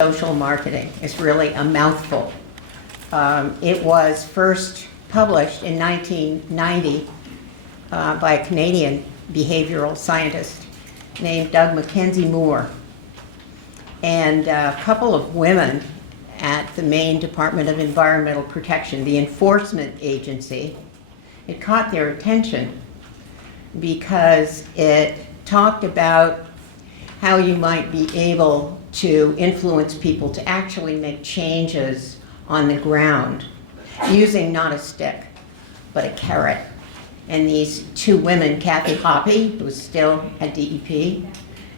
Social marketing is really a mouthful. It was first published in 1990 by a Canadian behavioral scientist named Doug Mackenzie Moore. And a couple of women at the Maine Department of Environmental Protection, the enforcement agency, it caught their attention because it talked about how you might be able to influence people to actually make changes on the ground using not a stick, but a carrot. And these two women, Kathy Hoppy, who's still at DEP,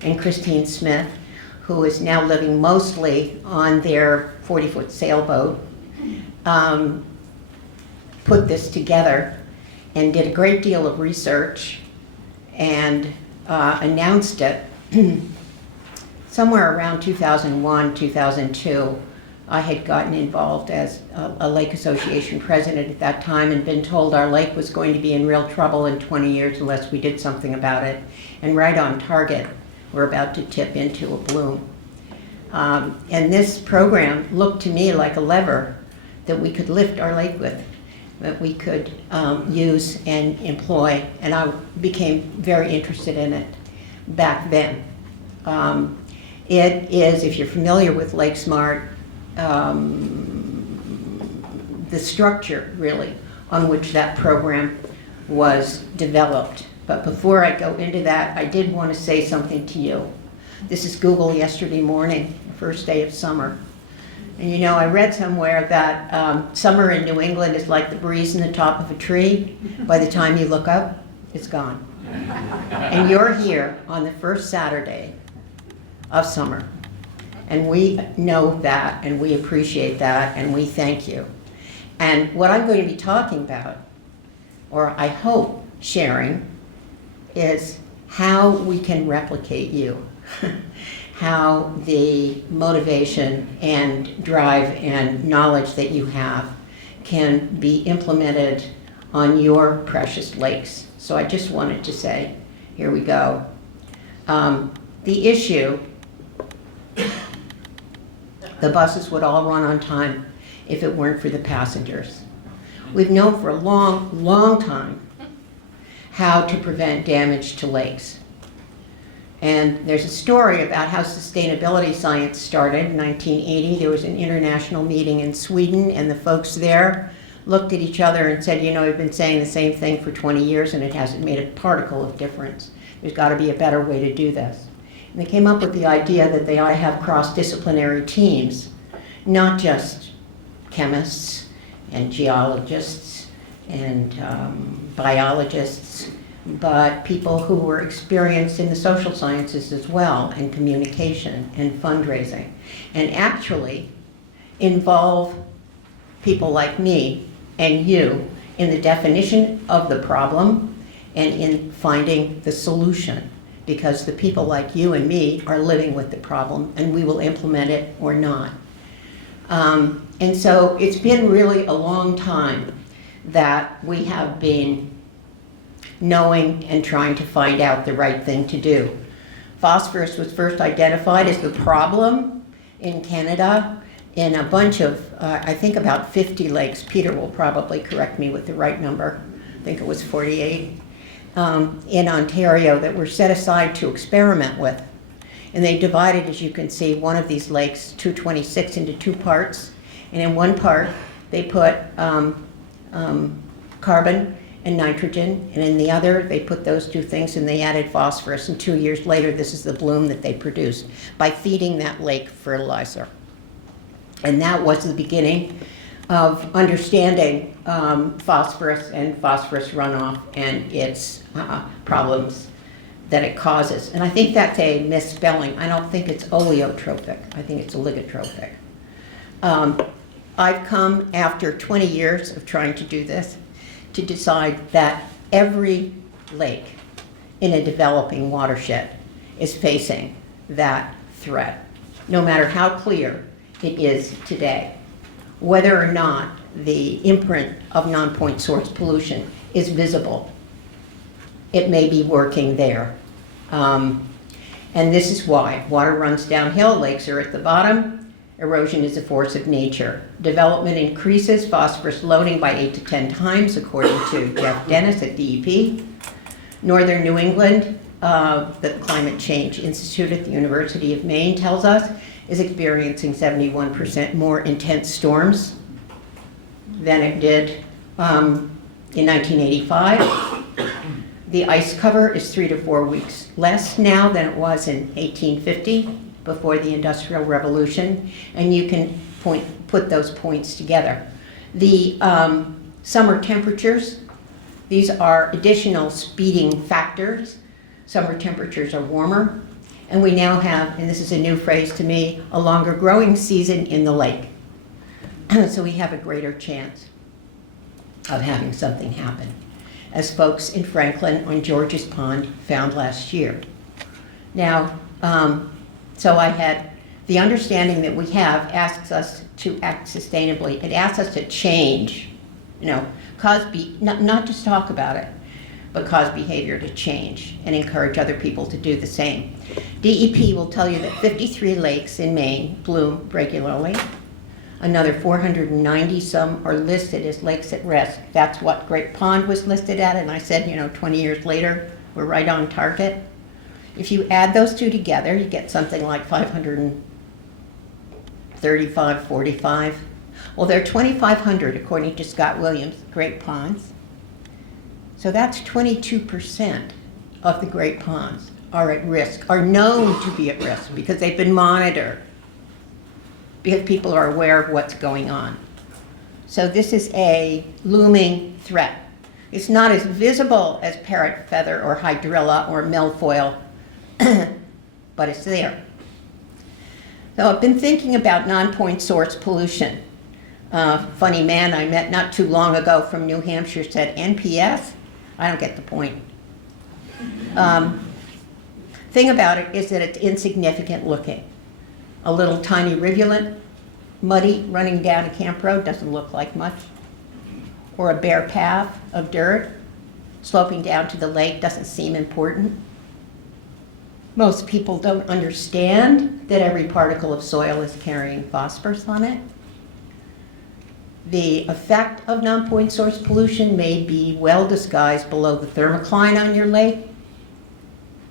and Christine Smith, who is now living mostly on their 40-foot sailboat, put this together and did a great deal of research and announced it. Somewhere around 2001, 2002, I had gotten involved as a lake association president at that time and been told our lake was going to be in real trouble in 20 years unless we did something about it. And right on target, we're about to tip into a bloom. And this program looked to me like a lever that we could lift our lake with, that we could use and employ. And I became very interested in it back then. It is, if you're familiar with Lake Smart, the structure really on which that program was developed. But before I go into that, I did want to say something to you. This is Google yesterday morning, first day of summer. And you know, I read somewhere that summer in New England is like the breeze in the top of a tree. By the time you look up, it's gone. And you're here on the first Saturday of summer. And we know that, and we appreciate that, and we thank you. And what I'm going to be talking about, or I hope sharing, is how we can replicate you. How the motivation and drive and knowledge that you have can be implemented on your precious lakes. So I just wanted to say, here we go. The issue, the buses would all run on time if it weren't for the passengers. We've known for a long, long time how to prevent damage to lakes. And there's a story about how sustainability science started in 1980. There was an international meeting in Sweden, and the folks there looked at each other and said, you know, we've been saying the same thing for 20 years and it hasn't made a particle of difference. There's got to be a better way to do this. And they came up with the idea that they ought to have cross-disciplinary teams, not just chemists and geologists and biologists, but people who were experienced in the social sciences as well, and communication and fundraising, and actually involve people like me and you in the definition of the problem and in finding the solution. Because the people like you and me are living with the problem and we will implement it or not. And so it's been really a long time that we have been knowing and trying to find out the right thing to do. Phosphorus was first identified as the problem in Canada in a bunch of, I think about 50 lakes. Peter will probably correct me with the right number. I think it was 48. In Ontario that were set aside to experiment with. And they divided, as you can see, one of these lakes, 226, into two parts. And in one part, they put carbon and nitrogen, and in the other, they put those two things and they added phosphorus. And 2 years later, this is the bloom that they produced by feeding that lake fertilizer. And that was the beginning of understanding phosphorus and phosphorus runoff and its problems that it causes. And I think that's a misspelling. I don't think it's oleotrophic. I think it's oligotrophic. I've come after 20 years of trying to do this to decide that every lake in a developing watershed is facing that threat, no matter how clear it is today. Whether or not the imprint of non-point source pollution is visible, it may be working there. And this is why water runs downhill, lakes are at the bottom, Erosion is a force of nature. Development increases phosphorus loading by 8 to 10 times, according to Jeff Dennis at DEP. Northern New England, the Climate Change Institute at the University of Maine tells us, is experiencing 71% more intense storms than it did in 1985. The ice cover is 3 to 4 weeks less now than it was in 1850, before the Industrial Revolution, and you can put those points together. The summer temperatures, these are additional speeding factors. Summer temperatures are warmer, and we now have, and this is a new phrase to me, a longer growing season in the lake. So we have a greater chance of having something happen, as folks in Franklin on George's Pond found last year. Now, so I had the understanding that we have asks us to act sustainably. It asks us to change, not just talk about it, but cause behavior to change and encourage other people to do the same. DEP will tell you that 53 lakes in Maine bloom regularly. Another 490 some are listed as lakes at risk. That's what Great Pond was listed at, and I said, 20 years later, we're right on target. If you add those two together, you get something like 535, 45. Well, there are 2,500, according to Scott Williams, Great Ponds. So that's 22% of the Great Ponds are at risk, are known to be at risk because they've been monitored, because people are aware of what's going on. So this is a looming threat. It's not as visible as parrot feather or hydrilla or milfoil, but it's there. So I've been thinking about non-point source pollution. Funny man I met not too long ago from New Hampshire said, NPS? I don't get the point. Thing about it is that it's insignificant looking. A little tiny rivulet, muddy, running down a camp road doesn't look like much. Or a bare path of dirt sloping down to the lake doesn't seem important. Most people don't understand that every particle of soil is carrying phosphorus on it. The effect of non-point source pollution may be well disguised below the thermocline on your lake,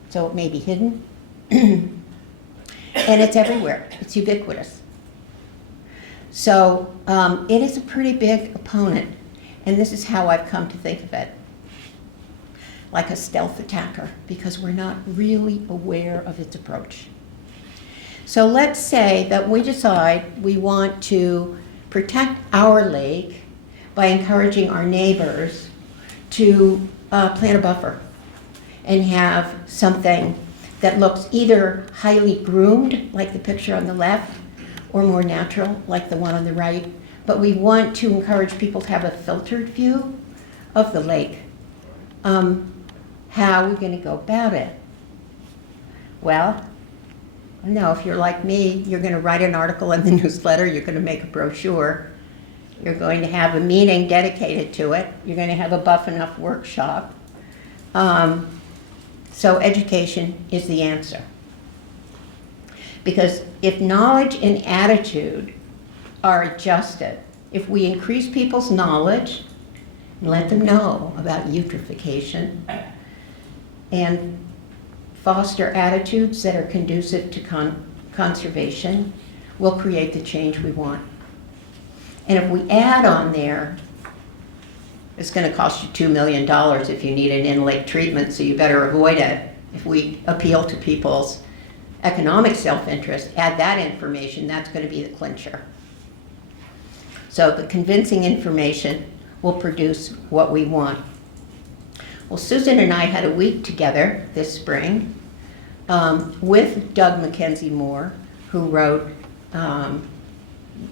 so it may be hidden. And it's everywhere. It's ubiquitous. So it is a pretty big opponent, and this is how I've come to think of it. Like a stealth attacker, because we're not really aware of its approach. So let's say that we decide we want to protect our lake by encouraging our neighbors to plant a buffer and have something that looks either highly groomed, like the picture on the left, or more natural, like the one on the right. But we want to encourage people to have a filtered view of the lake. How are we going to go about it? Well, no, if you're like me, you're going to write an article in the newsletter, you're going to make a brochure, you're going to have a meeting dedicated to it, you're going to have a Buff Enough workshop. So education is the answer. Because if knowledge and attitude are adjusted, if we increase people's knowledge and let them know about eutrophication and foster attitudes that are conducive to conservation, we'll create the change we want. And if we add on there, it's going to cost you $2 million if you need an in-lake treatment, so you better avoid it. If we appeal to people's economic self-interest, add that information, that's going to be the clincher. So the convincing information will produce what we want. Well, Susan and I had a week together this spring with Doug Mackenzie Moore, who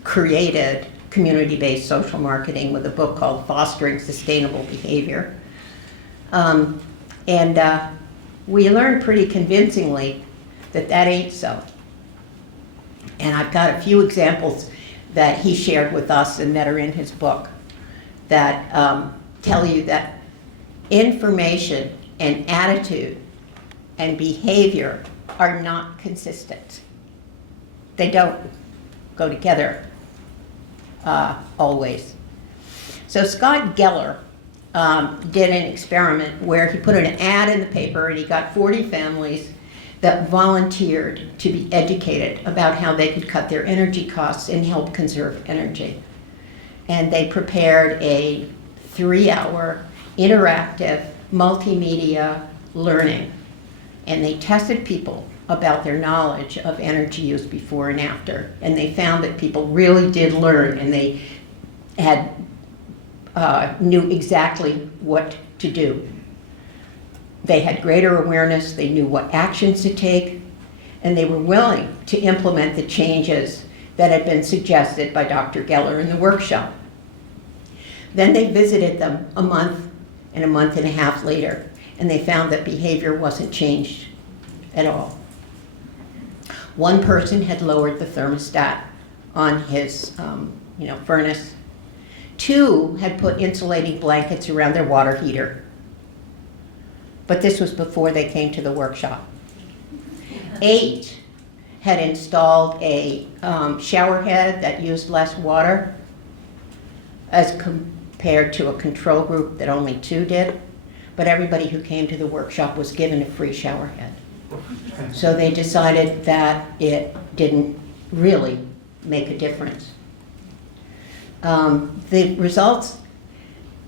created community-based social marketing with a book called Fostering Sustainable Behavior. We learned pretty convincingly that ain't so. And I've got a few examples that he shared with us and that are in his book that tell you that information and attitude and behavior are not consistent. They don't. go together always. So Scott Geller did an experiment where he put an ad in the paper and he got 40 families that volunteered to be educated about how they could cut their energy costs and help conserve energy. And they prepared a 3-hour interactive multimedia learning. And they tested people about their knowledge of energy use before and after. And they found that people really did learn, and they had knew exactly what to do. They had greater awareness, they knew what actions to take, and they were willing to implement the changes that had been suggested by Dr. Geller in the workshop. Then they visited them a month and a half later, and they found that behavior wasn't changed at all. One person had lowered the thermostat on his furnace. 2 had put insulating blankets around their water heater. But this was before they came to the workshop. 8 had installed a shower head that used less water as compared to a control group that only 2 did. But everybody who came to the workshop was given a free shower head. So they decided that it didn't really make a difference. The results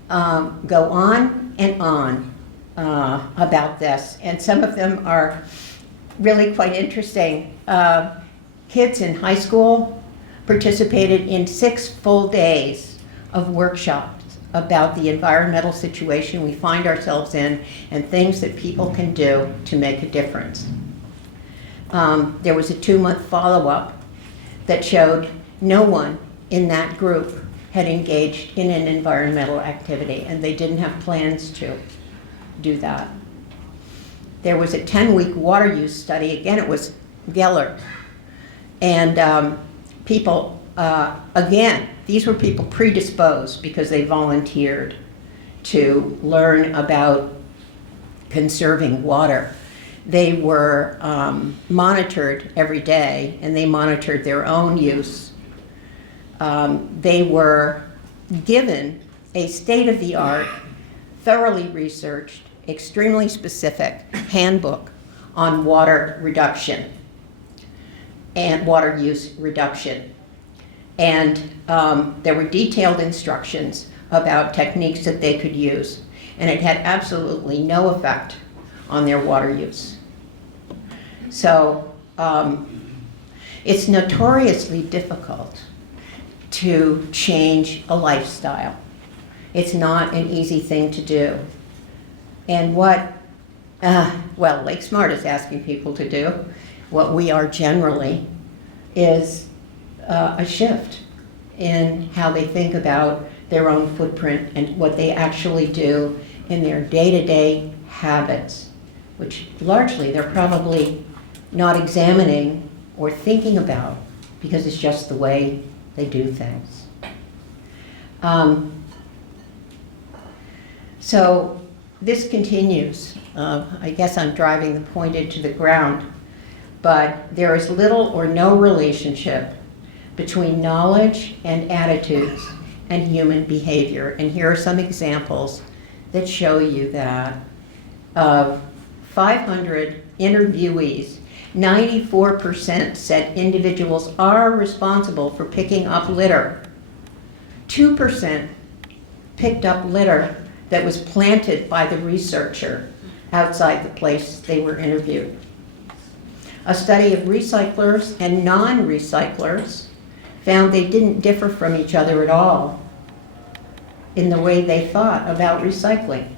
go on and on about this, and some of them are really quite interesting. Kids in high school participated in 6 full days of workshops about the environmental situation we find ourselves in and things that people can do to make a difference. There was a 2-month follow-up that showed no one in that group had engaged in an environmental activity, and they didn't have plans to do that. There was a 10-week water use study. Again, it was Geller. And people, again, these were people predisposed because they volunteered to learn about conserving water. They were monitored every day, and they monitored their own use. They were given a state-of-the-art, thoroughly researched, extremely specific handbook on water reduction and water use reduction. And there were detailed instructions about techniques that they could use. And it had absolutely no effect on their water use. So it's notoriously difficult to change a lifestyle. It's not an easy thing to do. And what, Lake Smart is asking people to do, what we are generally, is a shift in how they think about their own footprint and what they actually do in their day-to-day habits, which largely they're probably not examining or thinking about because it's just the way they do things. So this continues. I guess I'm driving the point into the ground, but there is little or no relationship between knowledge and attitudes and human behavior. And here are some examples that show you that. Of 500 interviewees, 94% said individuals are responsible for picking up litter. 2% picked up litter that was planted by the researcher outside the place they were interviewed. A study of recyclers and non-recyclers found they didn't differ from each other at all in the way they thought about recycling.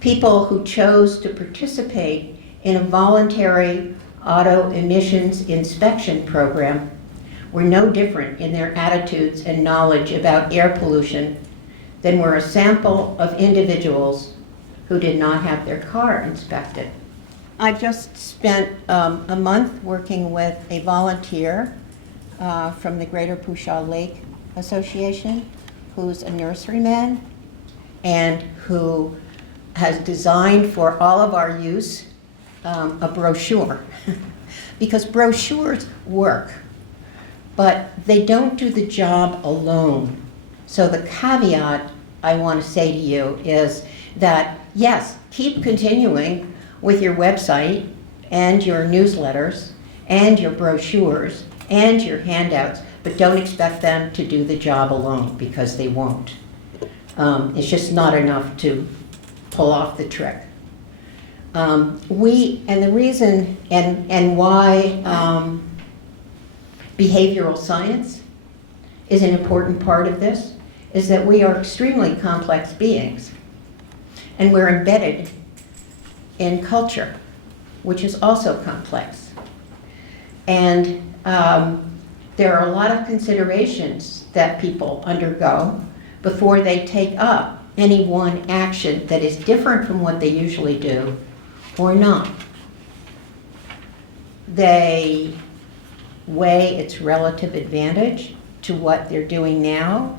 People who chose to participate in a voluntary auto emissions inspection program were no different in their attitudes and knowledge about air pollution than were a sample of individuals who did not have their car inspected. I just spent a month working with a volunteer from the Greater Pushaw Lake Association, who's a nurseryman and who has designed for all of our use a brochure because brochures work. but they don't do the job alone. So the caveat I want to say to you is that, yes, keep continuing with your website and your newsletters and your brochures and your handouts, but don't expect them to do the job alone, because they won't. It's just not enough to pull off the trick. And the reason and why behavioral science is an important part of this is that we are extremely complex beings, and we're embedded in culture, which is also complex. And there are a lot of considerations that people undergo before they take up any one action that is different from what they usually do or not. They weigh its relative advantage to what they're doing now.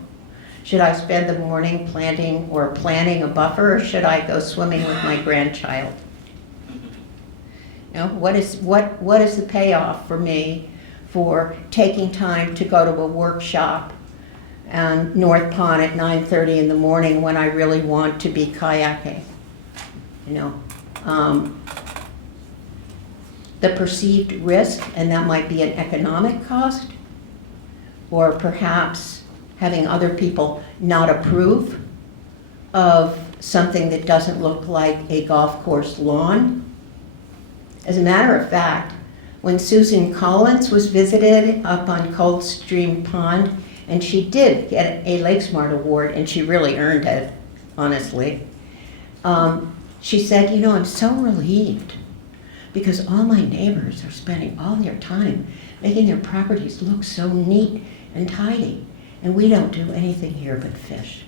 Should I spend the morning planting or planning a buffer, or should I go swimming with my grandchild? You know, what is the payoff for me for taking time to go to a workshop on North Pond at 9:30 in the morning when I really want to be kayaking? You know, the perceived risk, and that might be an economic cost, or perhaps having other people not approve of something that doesn't look like a golf course lawn. As a matter of fact, when Susan Collins was visited up on Coldstream Pond, and she did get a Lake Smart Award, and she really earned it, honestly, she said, you know, I'm so relieved because all my neighbors are spending all their time making their properties look so neat and tidy, and we don't do anything here but fish.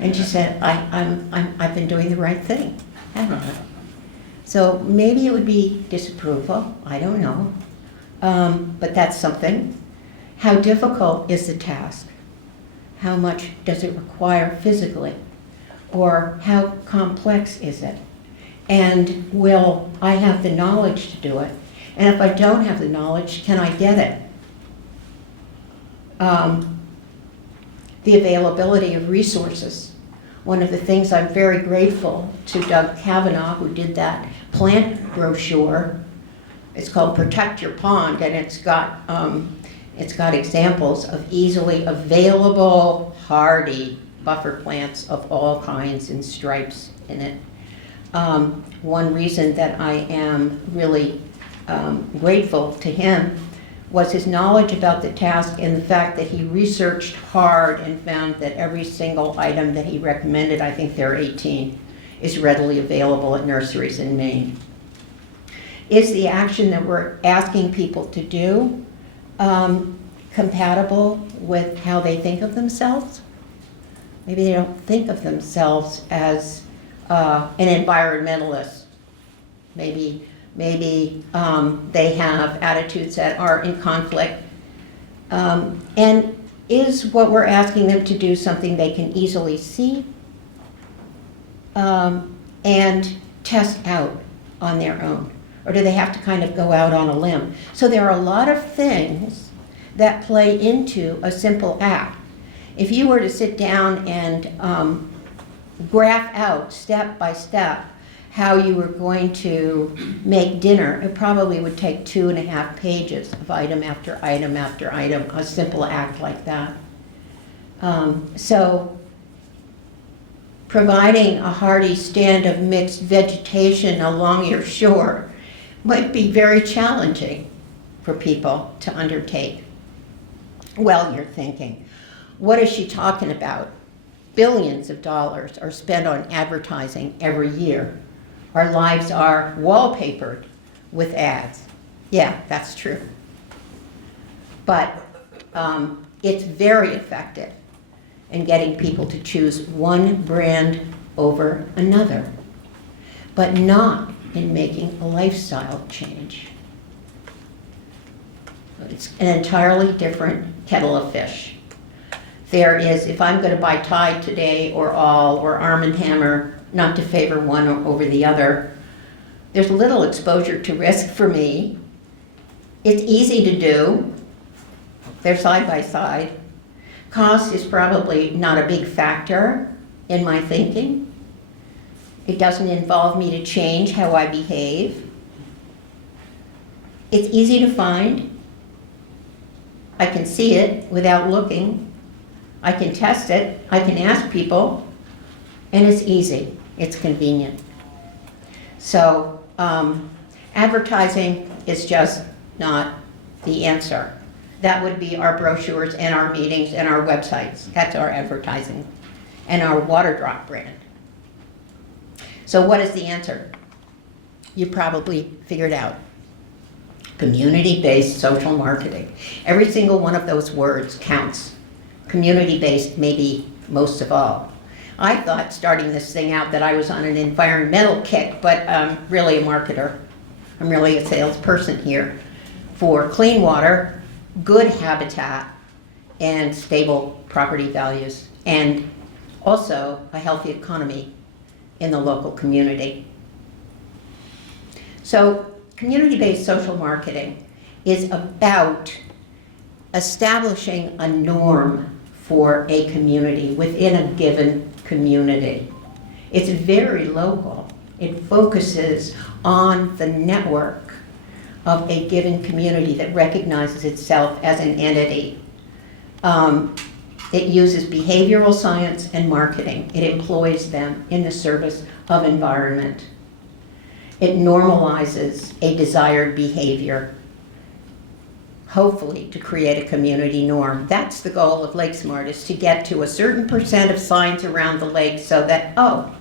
And she said, I've been doing the right thing, haven't I? So maybe it would be disapproval, I don't know, but that's something. How difficult is the task? How much does it require physically? Or how complex is it? And will I have the knowledge to do it? And if I don't have the knowledge, can I get it? The availability of resources. One of the things I'm very grateful to Doug Kavanaugh, who did that plant brochure. It's called Protect Your Pond, and it's got examples of easily available, hardy buffer plants of all kinds and stripes in it. One reason that I am really grateful to him was his knowledge about the task and the fact that he researched hard and found that every single item that he recommended, I think there are 18, is readily available at nurseries in Maine. Is the action that we're asking people to do compatible with how they think of themselves? Maybe they don't think of themselves as an environmentalist. Maybe they have attitudes that are in conflict. And is what we're asking them to do something they can easily see and test out on their own? Or do they have to kind of go out on a limb? So there are a lot of things that play into a simple act. If you were to sit down and graph out step by step how you were going to make dinner, it probably would take 2.5 pages of item after item after item, a simple act like that. So providing a hardy stand of mixed vegetation along your shore might be very challenging for people to undertake. Well, you're thinking, what is she talking about? Billions of dollars are spent on advertising every year. Our lives are wallpapered with ads. Yeah, that's true. But it's very effective in getting people to choose one brand over another, but not in making a lifestyle change. It's an entirely different kettle of fish. There is, if I'm going to buy Tide today or All or Arm & Hammer, not to favor one over the other, there's little exposure to risk for me. It's easy to do. They're side by side. Cost is probably not a big factor in my thinking. It doesn't involve me to change how I behave. It's easy to find. I can see it without looking. I can test it. I can ask people. And it's easy. It's convenient. So advertising is just not the answer. That would be our brochures and our meetings and our websites. That's our advertising and our water drop brand. So what is the answer? You probably figured out. Community-based social marketing. Every single one of those words counts. Community-based maybe most of all. I thought starting this thing out that I was on an environmental kick, but I'm really a marketer. I'm really a salesperson here for clean water, good habitat, and stable property values, and also a healthy economy in the local community. So community-based social marketing is about establishing a norm for a community within a given community. It's very local. It focuses on the network of a given community that recognizes itself as an entity. It uses behavioral science and marketing. It employs them in the service of environment. It normalizes a desired behavior, hopefully to create a community norm. That's the goal of Lake Smart, is to get to a certain % of signs around the lake so that, oh,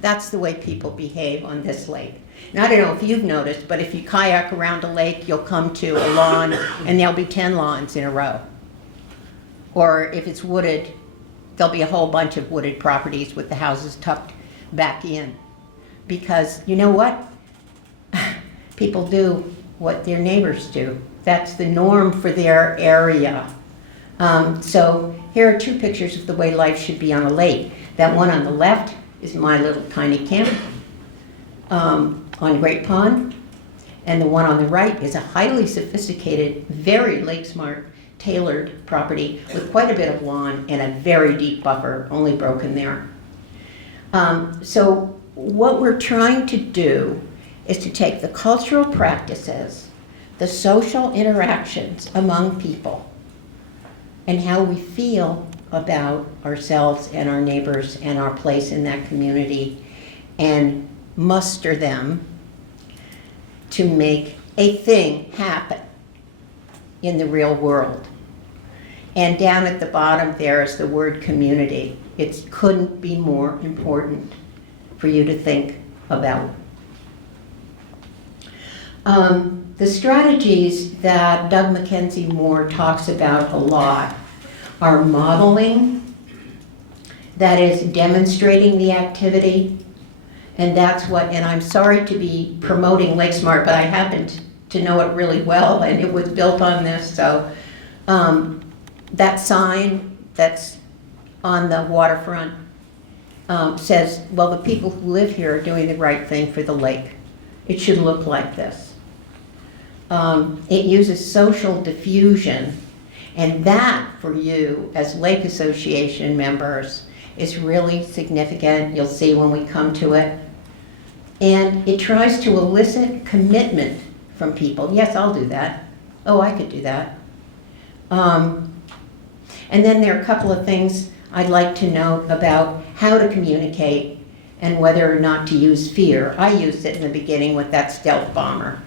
that's the way people behave on this lake. And I don't know if you've noticed, but if you kayak around a lake, you'll come to a lawn and there'll be 10 lawns in a row. Or if it's wooded, there'll be a whole bunch of wooded properties with the houses tucked back in. Because you know what? People do what their neighbors do. That's the norm for their area. So here are two pictures of the way life should be on a lake. That one on the left is my little tiny camp on Great Pond. And the one on the right is a highly sophisticated, very Lake Smart tailored property with quite a bit of lawn and a very deep buffer, only broken there. So what we're trying to do is to take the cultural practices, the social interactions among people, and how we feel about ourselves and our neighbors and our place in that community, and muster them to make a thing happen in the real world. And down at the bottom there is the word community. It couldn't be more important for you to think about. The strategies that Doug Mackenzie Moore talks about a lot are modeling, that is demonstrating the activity, and that's what, and I'm sorry to be promoting Lake Smart, but I happened to know it really well, and it was built on this, so that sign that's on the waterfront says, well, the people who live here are doing the right thing for the lake. It should look like this. It uses social diffusion, and that for you as Lake Association members is really significant. You'll see when we come to it. And it tries to elicit commitment from people. Yes, I'll do that. Oh, I could do that. And then there are a couple of things I'd like to note about how to communicate and whether or not to use fear. I used it in the beginning with that stealth bomber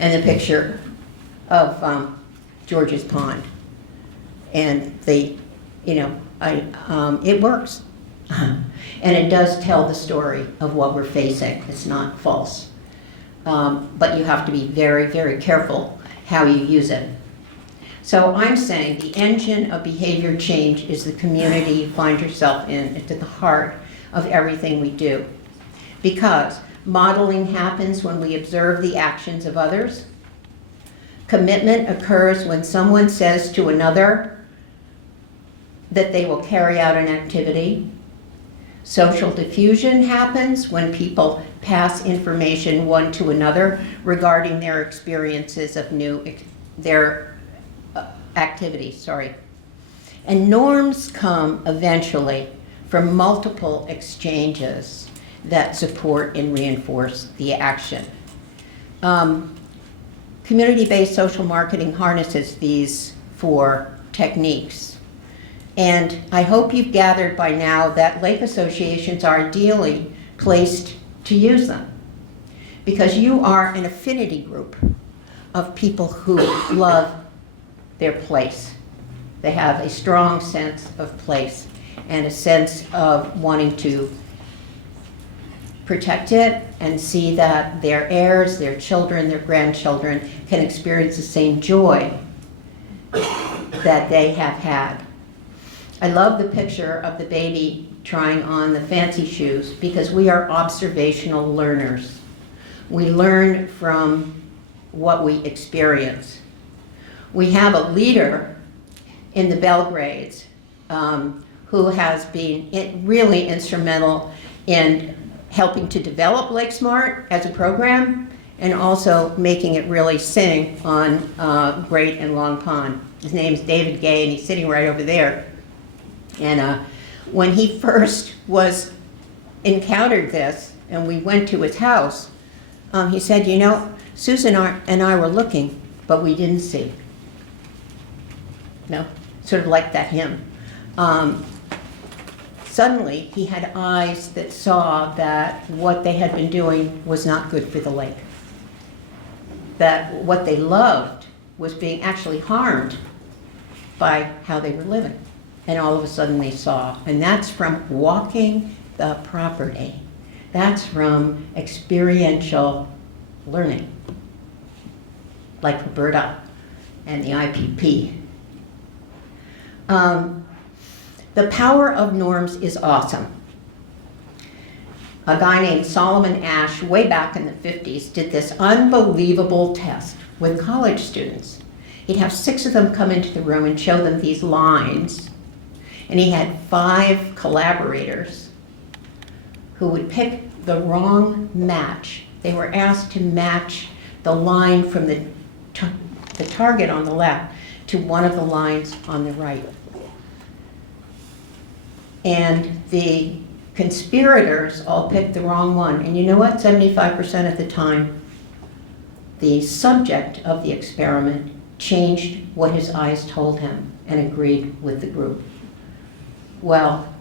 and the picture of George's Pond. And the, you know, it works. And it does tell the story of what we're facing. It's not false. But you have to be very, very careful how you use it. So I'm saying the engine of behavior change is the community you find yourself in. It's at the heart of everything we do. Because modeling happens when we observe the actions of others. Commitment occurs when someone says to another that they will carry out an activity. Social diffusion happens when people pass information one to another regarding their experiences of activities, sorry. And norms come eventually from multiple exchanges that support and reinforce the action. Community-based social marketing harnesses these four techniques. And I hope you've gathered by now that lake associations are ideally placed to use them, because you are an affinity group of people who love their place. They have a strong sense of place and a sense of wanting to protect it and see that their heirs, their children, their grandchildren can experience the same joy that they have had. I love the picture of the baby trying on the fancy shoes, because we are observational learners. We learn from what we experience. We have a leader in the Belgrades who has been really instrumental in helping to develop Lake Smart as a program and also making it really sing on Great and Long Pond. His name's David Gay, and he's sitting right over there. And when he first encountered this, and we went to his house, he said, you know, Susan and I were looking, but we didn't see. No, sort of like that hymn. Suddenly, he had eyes that saw that what they had been doing was not good for the lake. That what they loved was being actually harmed by how they were living. And all of a sudden they saw. And that's from walking the property. That's from experiential learning, like Roberta and the IPP. The power of norms is awesome. A guy named Solomon Ash, way back in the 50s, did this unbelievable test with college students. He'd have 6 of them come into the room and show them these lines, and he had 5 collaborators who would pick the wrong match. They were asked to match the line from the target on the left to one of the lines on the right. And the conspirators all picked the wrong one. And you know what? 75% of the time, the subject of the experiment changed what his eyes told him and agreed with the group. Well,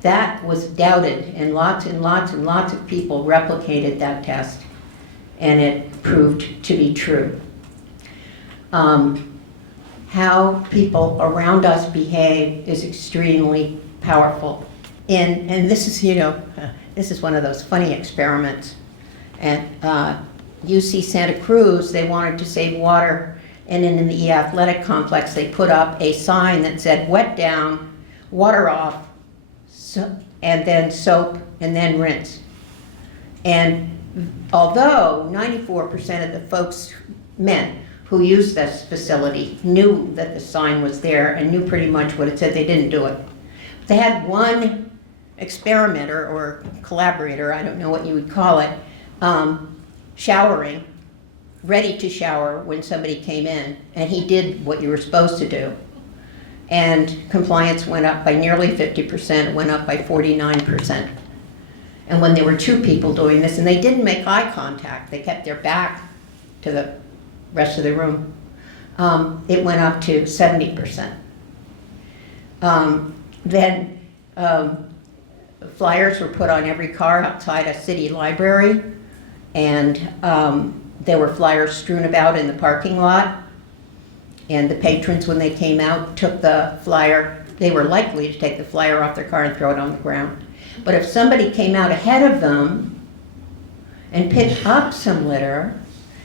that was doubted, and lots and lots and lots of people replicated that test, and it proved to be true. How people around us behave is extremely powerful. And this is, this is one of those funny experiments. At UC Santa Cruz, they wanted to save water, and in the athletic complex, they put up a sign that said, wet down, water off, and then soap, and then rinse. And although 94% of the folks, men, who used this facility knew that the sign was there and knew pretty much what it said, they didn't do it. They had one experimenter or collaborator, I don't know what you would call it, showering, ready to shower when somebody came in, and he did what you were supposed to do. And compliance went up by nearly 50%, it went up by 49%. And when there were 2 people doing this, and they didn't make eye contact, they kept their back to the rest of the room, it went up to 70%. Then flyers were put on every car outside a city library, and there were flyers strewn about in the parking lot. And the patrons, when they came out, took the flyer. They were likely to take the flyer off their car and throw it on the ground. But if somebody came out ahead of them and picked up some litter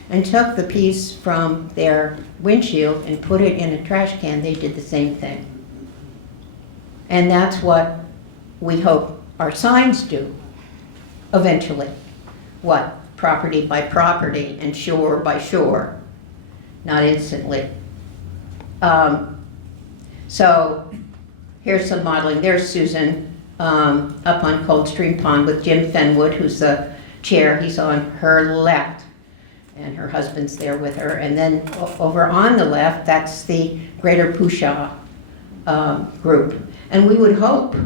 and took the piece from their windshield and put it in a trash can, they did the same thing. And that's what we hope our signs do eventually. What? Property by property and shore by shore, not instantly. So here's some modeling. There's Susan up on Coldstream Pond with Jim Fenwood, who's the chair. He's on her left, and her husband's there with her. And then over on the left, that's the Greater Pushaw group. And we would hope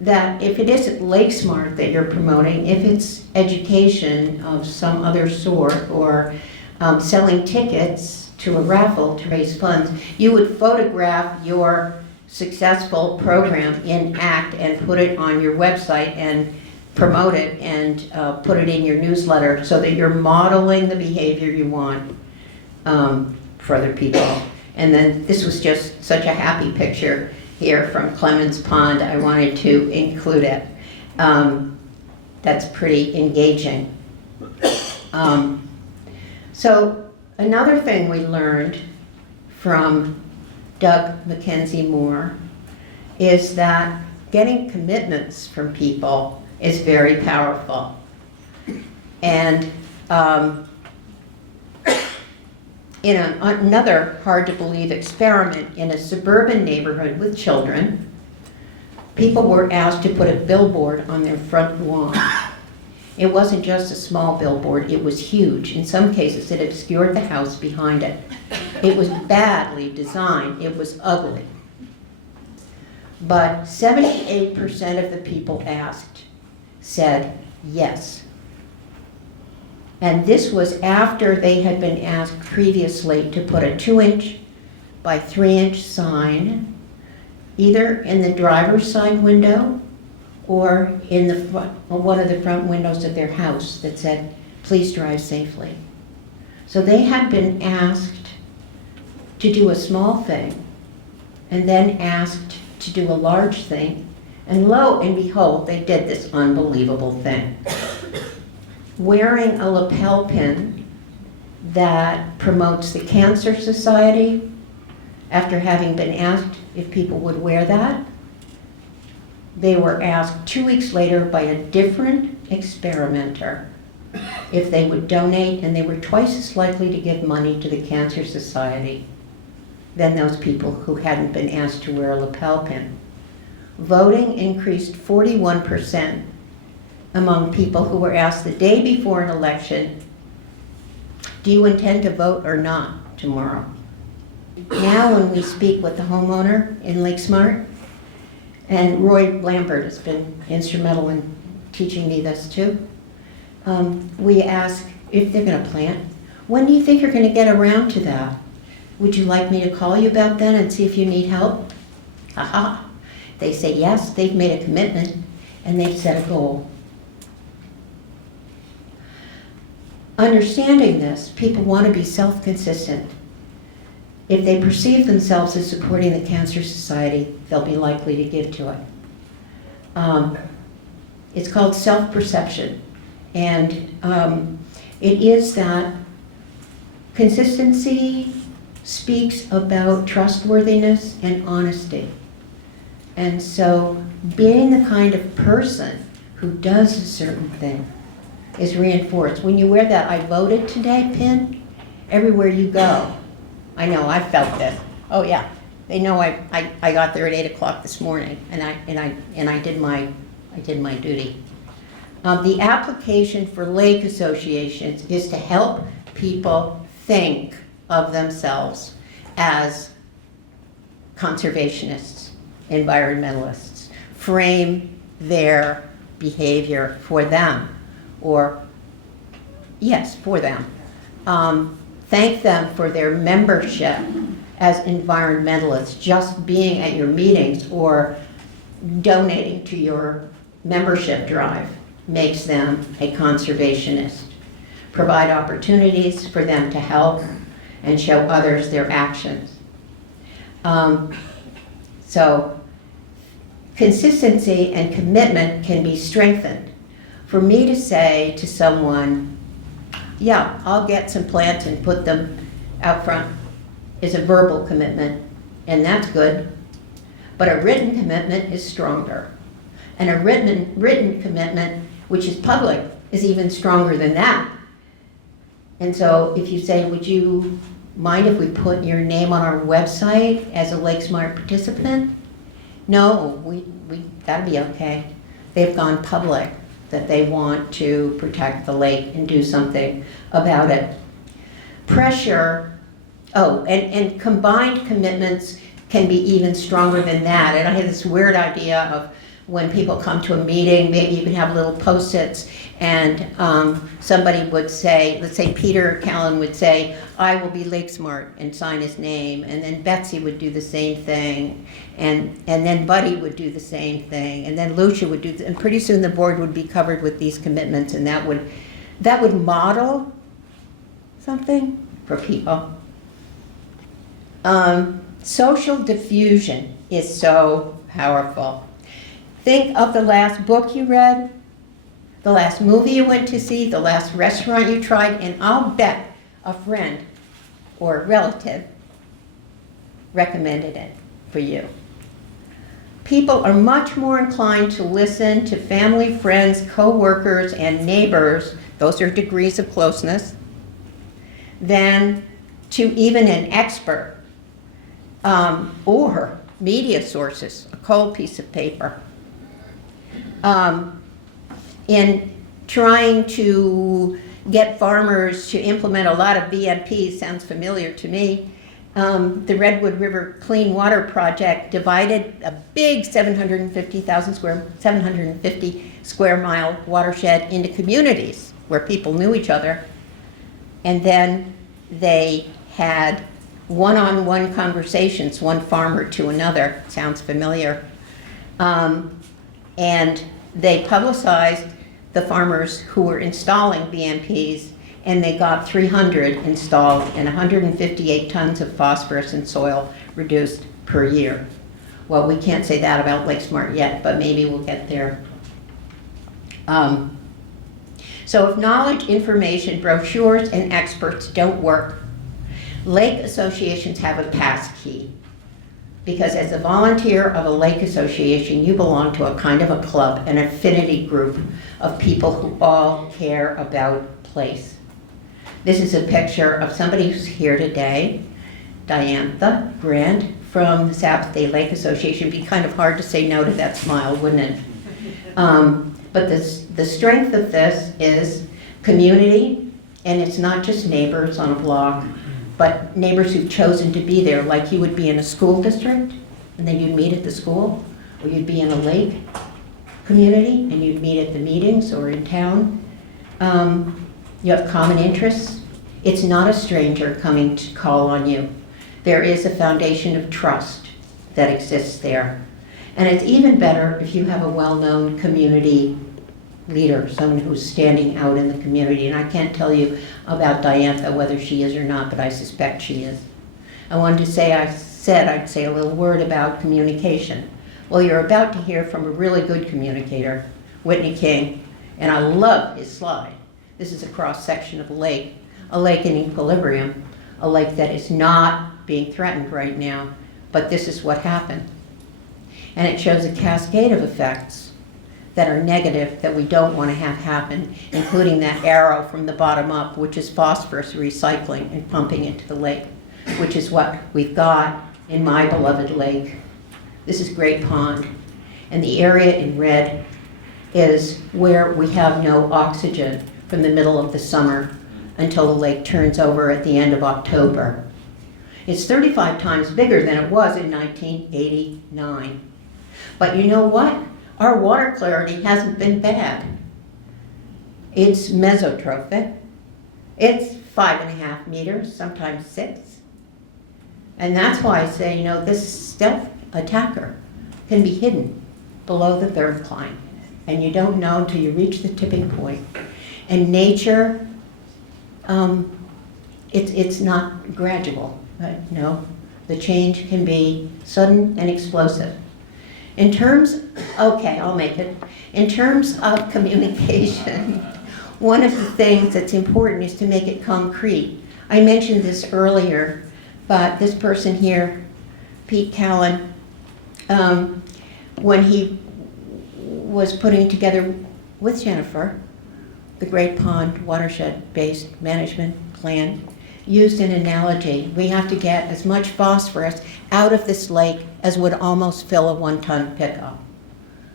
that if it isn't Lake Smart that you're promoting, if it's education of some other sort, or selling tickets to a raffle to raise funds, you would photograph your successful program in act and put it on your website and promote it and put it in your newsletter so that you're modeling the behavior you want for other people. And then this was just such a happy picture here from Clemens Pond. I wanted to include it. That's pretty engaging. So another thing we learned from Doug Mackenzie Moore is that getting commitments from people is very powerful. And in another hard-to-believe experiment in a suburban neighborhood with children, people were asked to put a billboard on their front lawn. It wasn't just a small billboard, it was huge. In some cases, it obscured the house behind it. It was badly designed, it was ugly. But 78% of the people asked said yes. And this was after they had been asked previously to put a 2-inch by 3-inch sign, either in the driver's side window or in the front, one of the front windows of their house that said, "Please drive safely." So they had been asked to do a small thing and then asked to do a large thing, and lo and behold, they did this unbelievable thing. Wearing a lapel pin that promotes the Cancer Society, after having been asked if people would wear that, they were asked 2 weeks later by a different experimenter if they would donate, and they were twice as likely to give money to the Cancer Society than those people who hadn't been asked to wear a lapel pin. Voting increased 41% among people who were asked the day before an election, "Do you intend to vote or not tomorrow?" Now when we speak with the homeowner in Lake Smart, and Roy Lambert has been instrumental in teaching me this too, we ask if they're going to plant, "When do you think you're going to get around to that? Would you like me to call you about that and see if you need help?" Aha! They say yes, they've made a commitment, and they've set a goal. Understanding this, people want to be self-consistent. If they perceive themselves as supporting the Cancer Society, they'll be likely to give to it. It's called self-perception, and it is that consistency speaks about trustworthiness and honesty. And so being the kind of person who does a certain thing is reinforced. When you wear that "I voted today" pin, everywhere you go, I know, I felt this. Oh yeah, they know I got there at 8 o'clock this morning, and I did my duty. The application for lake associations is to help people think of themselves as conservationists, environmentalists, frame their behavior for them, or yes, for them. Thank them for their membership as environmentalists, just being at your meetings or donating to your membership drive makes them a conservationist. Provide opportunities for them to help and show others their actions. So consistency and commitment can be strengthened. For me to say to someone, "Yeah, I'll get some plants and put them out front," is a verbal commitment, and that's good. But a written commitment is stronger. And a written commitment, which is public, is even stronger than that. And so if you say, "Would you mind if we put your name on our website as a Lake Smart participant?" No, that'd be okay. They've gone public that they want to protect the lake and do something about it. Pressure Oh, and combined commitments can be even stronger than that. And I had this weird idea of when people come to a meeting, maybe you can have little post-its, and somebody would say, let's say Peter Callan would say, I will be Lake Smart, and sign his name, and then Betsy would do the same thing, and then Buddy would do the same thing, and then Lucia would do, and pretty soon the board would be covered with these commitments, and that would model something for people. Social diffusion is so powerful. Think of the last book you read, the last movie you went to see, the last restaurant you tried, and I'll bet a friend or a relative recommended it for you. People are much more inclined to listen to family, friends, co-workers, and neighbors, those are degrees of closeness, than to even an expert or media sources, a cold piece of paper. In trying to get farmers to implement a lot of BMPs, sounds familiar to me, the Redwood River Clean Water Project divided a big 750 square mile watershed into communities where people knew each other, and then they had one-on-one conversations, one farmer to another, sounds familiar, and they publicized the farmers who were installing BMPs, and they got 300 installed and 158 tons of phosphorus in soil reduced per year. Well, we can't say that about Lake Smart yet, but maybe we'll get there. So if knowledge, information, brochures, and experts don't work, lake associations have a pass key. Because as a volunteer of a lake association, you belong to a kind of a club, an affinity group of people who all care about place. This is a picture of somebody who's here today, Diantha Grant from the South Bay Lake Association. It'd be kind of hard to say no to that smile, wouldn't it? But the strength of this is community, and it's not just neighbors on a block, but neighbors who've chosen to be there, like you would be in a school district, and then you'd meet at the school, or you'd be in a lake community, and you'd meet at the meetings or in town. You have common interests. It's not a stranger coming to call on you. There is a foundation of trust that exists there. And it's even better if you have a well-known community leader, someone who's standing out in the community. And I can't tell you about Diantha, whether she is or not, but I suspect she is. I wanted to say, I'd say a little word about communication. Well, you're about to hear from a really good communicator, Whitney King, and I love his slide. This is a cross-section of a lake in equilibrium, a lake that is not being threatened right now, but this is what happened. And it shows a cascade of effects that are negative that we don't want to have happen, including that arrow from the bottom up, which is phosphorus recycling and pumping into the lake, which is what we've got in my beloved lake. This is Great Pond, and the area in red is where we have no oxygen from the middle of the summer until the lake turns over at the end of October. It's 35 times bigger than it was in 1989. But you know what? Our water clarity hasn't been bad. It's mesotrophic. It's 5.5 meters, sometimes 6. And that's why I say, this stealth attacker can be hidden below the thermocline. And you don't know until you reach the tipping point. And nature, it's not gradual, right? No, the change can be sudden and explosive. In terms, okay, I'll make it. In terms of communication, one of the things that's important is to make it concrete. I mentioned this earlier, but this person here, Pete Callan, when he was putting together with Jennifer the Great Pond watershed-based management plan, used an analogy. We have to get as much phosphorus out of this lake as would almost fill a 1-ton pickup.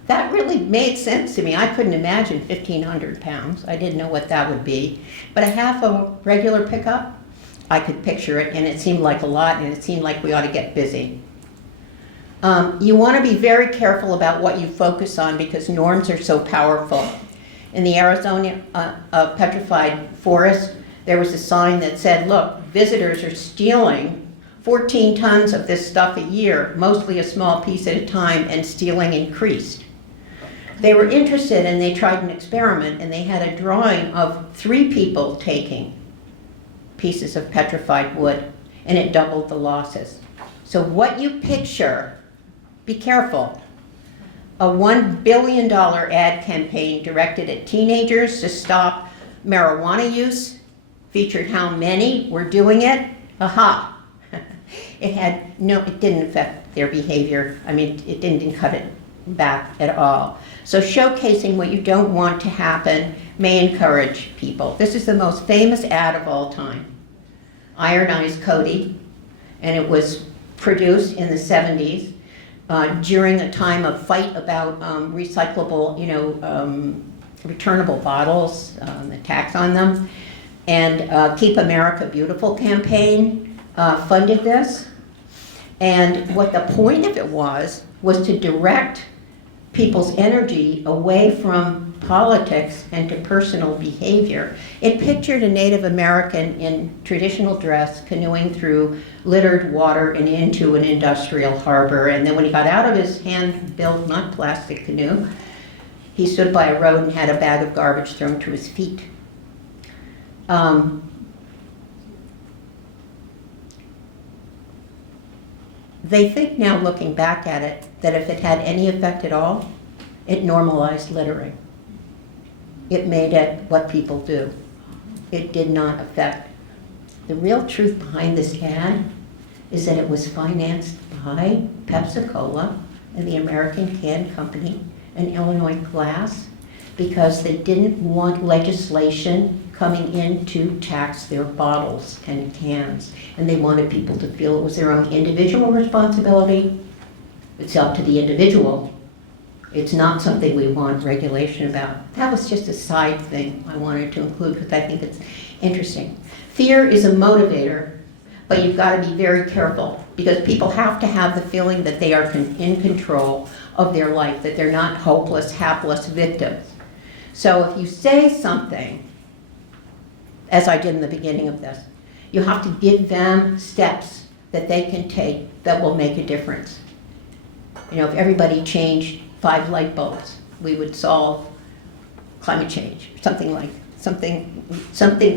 That really made sense to me. I couldn't imagine 1,500 pounds. I didn't know what that would be. But a half a regular pickup, I could picture it, and it seemed like a lot, and it seemed like we ought to get busy. You want to be very careful about what you focus on because norms are so powerful. In the Arizona petrified forest, there was a sign that said, look, visitors are stealing 14 tons of this stuff a year, mostly a small piece at a time, and stealing increased. They were interested and they tried an experiment, and they had a drawing of 3 people taking pieces of petrified wood, and it doubled the losses. So what you picture, be careful. A $1 billion ad campaign directed at teenagers to stop marijuana use featured how many were doing it. Aha! It didn't affect their behavior. I mean, it didn't cut it back at all. So showcasing what you don't want to happen may encourage people. This is the most famous ad of all time. Ironized Cody, and it was produced in the 70s. During a time of fight about recyclable, returnable bottles, the tax on them. And Keep America Beautiful campaign funded this. And what the point of it was to direct people's energy away from politics and to personal behavior. It pictured a Native American in traditional dress canoeing through littered water and into an industrial harbor. And then when he got out of his hand-built, not plastic canoe, he stood by a road and had a bag of garbage thrown to his feet. They think now, looking back at it, that if it had any effect at all, it normalized littering. It made it what people do. It did not affect. The real truth behind this ad is that it was financed by Pepsi-Cola and the American Can Company and Illinois Glass because they didn't want legislation coming in to tax their bottles and cans. And they wanted people to feel it was their own individual responsibility. It's up to the individual. It's not something we want regulation about. That was just a side thing I wanted to include because I think it's interesting. Fear is a motivator, but you've got to be very careful because people have to have the feeling that they are in control of their life, that they're not hopeless, hapless victims. So if you say something, as I did in the beginning of this, you have to give them steps that they can take that will make a difference. You know, if everybody changed 5 light bulbs, we would solve climate change, something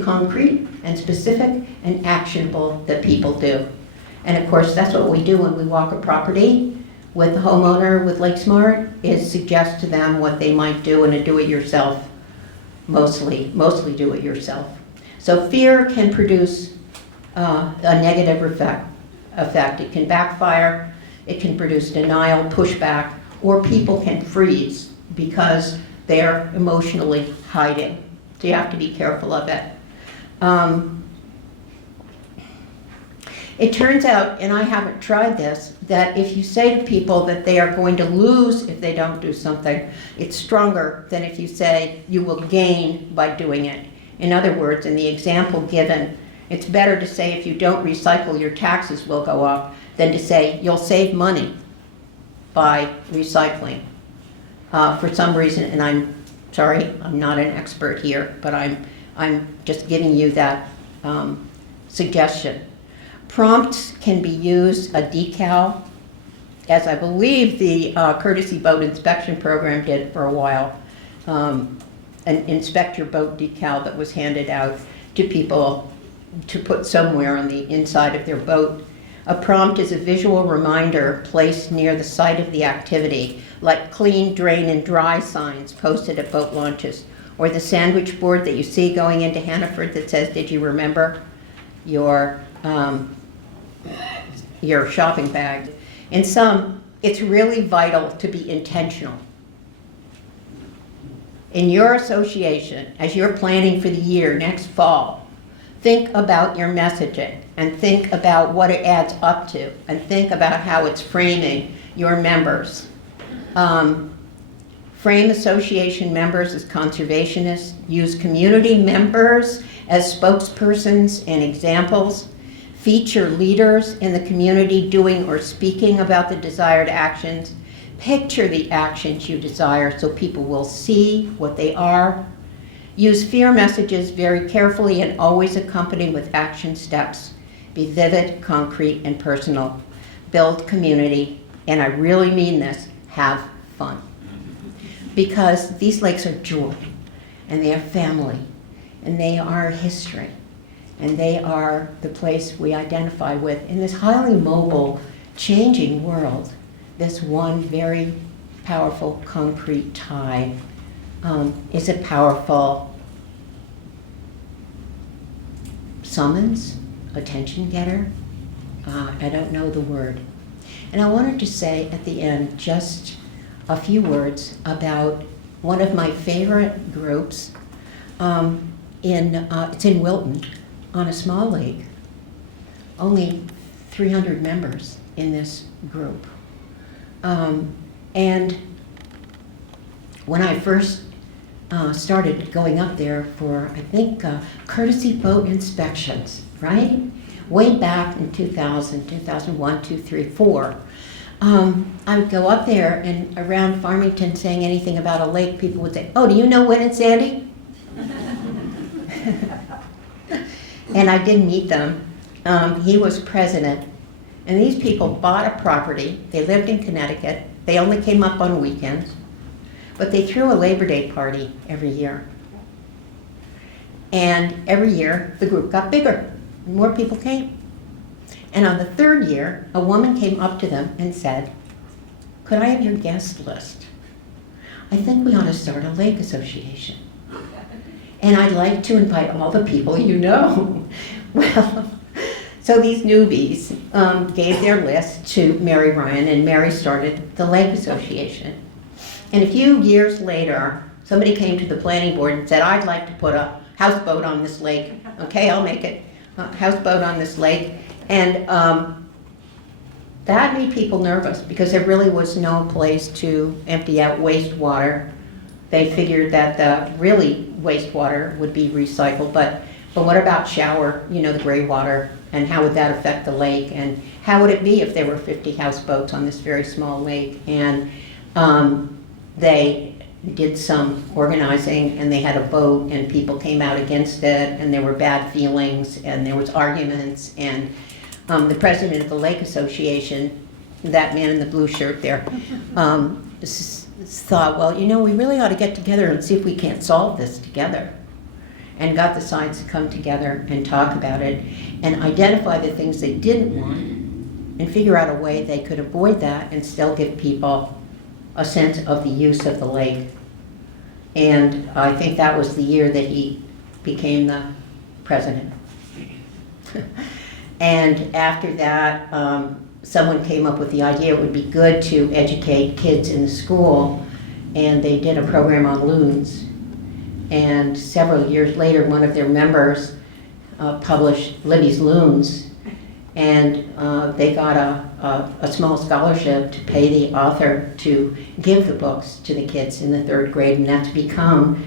concrete and specific and actionable that people do. And of course, that's what we do when we walk a property with the homeowner with LakeSmart, is suggest to them what they might do in a do-it-yourself, mostly do-it-yourself. So fear can produce a negative effect. It can backfire, it can produce denial, pushback, or people can freeze because they're emotionally hiding. So you have to be careful of it. It turns out, and I haven't tried this, that if you say to people that they are going to lose if they don't do something, it's stronger than if you say you will gain by doing it. In other words, in the example given, it's better to say if you don't recycle, your taxes will go up than to say you'll save money by recycling. For some reason, and I'm sorry, I'm not an expert here, but I'm just giving you that suggestion. Prompts can be used, a decal, as I believe the courtesy boat inspection program did for a while, an inspect your boat decal that was handed out to people to put somewhere on the inside of their boat. A prompt is a visual reminder placed near the site of the activity, like clean, drain, and dry signs posted at boat launches, or the sandwich board that you see going into Hannaford that says, did you remember your shopping bag? In some, it's really vital to be intentional. In your association, as you're planning for the year next fall, think about your messaging and think about what it adds up to and think about how it's framing your members. Frame association members as conservationists, use community members as spokespersons and examples, feature leaders in the community doing or speaking about the desired actions, picture the actions you desire so people will see what they are, use fear messages very carefully and always accompany with action steps, be vivid, concrete, and personal, build community, and I really mean this, have fun. Because these lakes are joy, and they are family, and they are history, and they are the place we identify with. In this highly mobile, changing world, this one very powerful concrete tie is a powerful summons, attention getter. I don't know the word. And I wanted to say at the end just a few words about one of my favorite groups. It's in Wilton on a small lake. Only 300 members in this group. And when I first started going up there for, I think, courtesy boat inspections, right? Way back in 2000, 2001, 2, 3, 4. I would go up there and around Farmington saying anything about a lake, people would say, oh, do you know Win and Sandy? And I did meet them. He was president. And these people bought a property. They lived in Connecticut. They only came up on weekends. But they threw a Labor Day party every year. And every year, the group got bigger. More people came. And on the third year, a woman came up to them and said, could I have your guest list? I think we ought to start a lake association. And I'd like to invite all the people you know. Well, so these newbies gave their list to Mary Ryan, and Mary started the Lake Association. And a few years later, somebody came to the planning board and said, I'd like to put a houseboat on this lake. Okay, I'll make it. Houseboat on this lake. And that made people nervous because there really was no place to empty out wastewater. They figured that the really wastewater would be recycled, but what about shower, the gray water, and how would that affect the lake? And how would it be if there were 50 houseboats on this very small lake? And they did some organizing, and they had a vote, and people came out against it, and there were bad feelings, and there was arguments, and the president of the Lake Association, that man in the blue shirt there, thought, well, we really ought to get together and see if we can't solve this together. And got the sides to come together and talk about it and identify the things they didn't want and figure out a way they could avoid that and still give people a sense of the use of the lake. And I think that was the year that he became the president. And after that, someone came up with the idea it would be good to educate kids in the school, and they did a program on loons. And several years later, one of their members published Libby's Loons, and they got a small scholarship to pay the author to give the books to the kids in the 3rd grade, and that's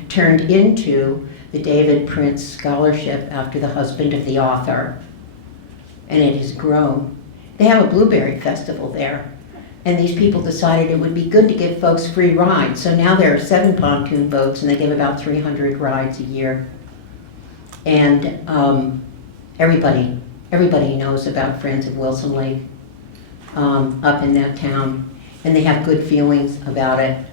turned into the David Prince Scholarship after the husband of the author, and it has grown. They have a blueberry festival there. And these people decided it would be good to give folks free rides. So now there are 7 pontoon boats, and they give about 300 rides a year. And everybody knows about Friends of Wilson Lake up in that town, and they have good feelings about it.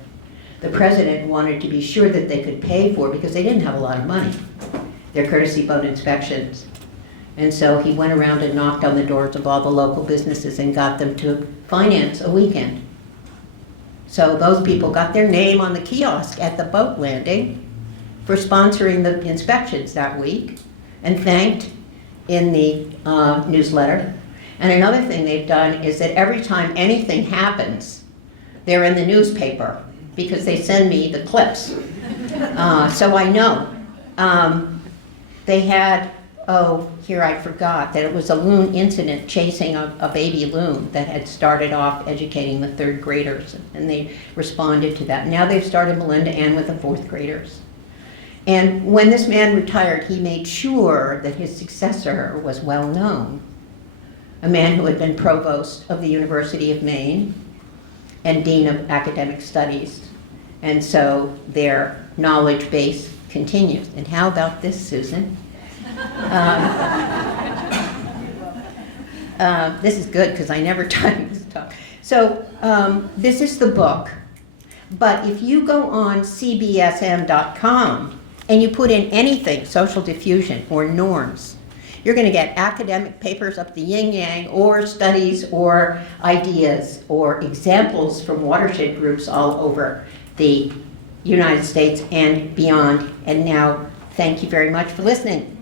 The president wanted to be sure that they could pay for it because they didn't have a lot of money, their courtesy boat inspections. And so he went around and knocked on the doors of all the local businesses and got them to finance a weekend. So those people got their name on the kiosk at the boat landing for sponsoring the inspections that week and thanked in the newsletter. And another thing they've done is that every time anything happens, they're in the newspaper because they send me the clips. So I know. They had, here I forgot, that it was a loon incident chasing a baby loon that had started off educating the 3rd graders, and they responded to that. Now they've started Melinda Ann with the 4th graders. And when this man retired, he made sure that his successor was well known. A man who had been provost of the University of Maine and dean of academic studies. And so their knowledge base continues. And how about this, Susan? This is good because I never typed this talk. So this is the book. But if you go on cbsm.com and you put in anything, social diffusion or norms, you're going to get academic papers up the yin-yang, or studies, or ideas, or examples from watershed groups all over the United States and beyond. And now, thank you very much for listening.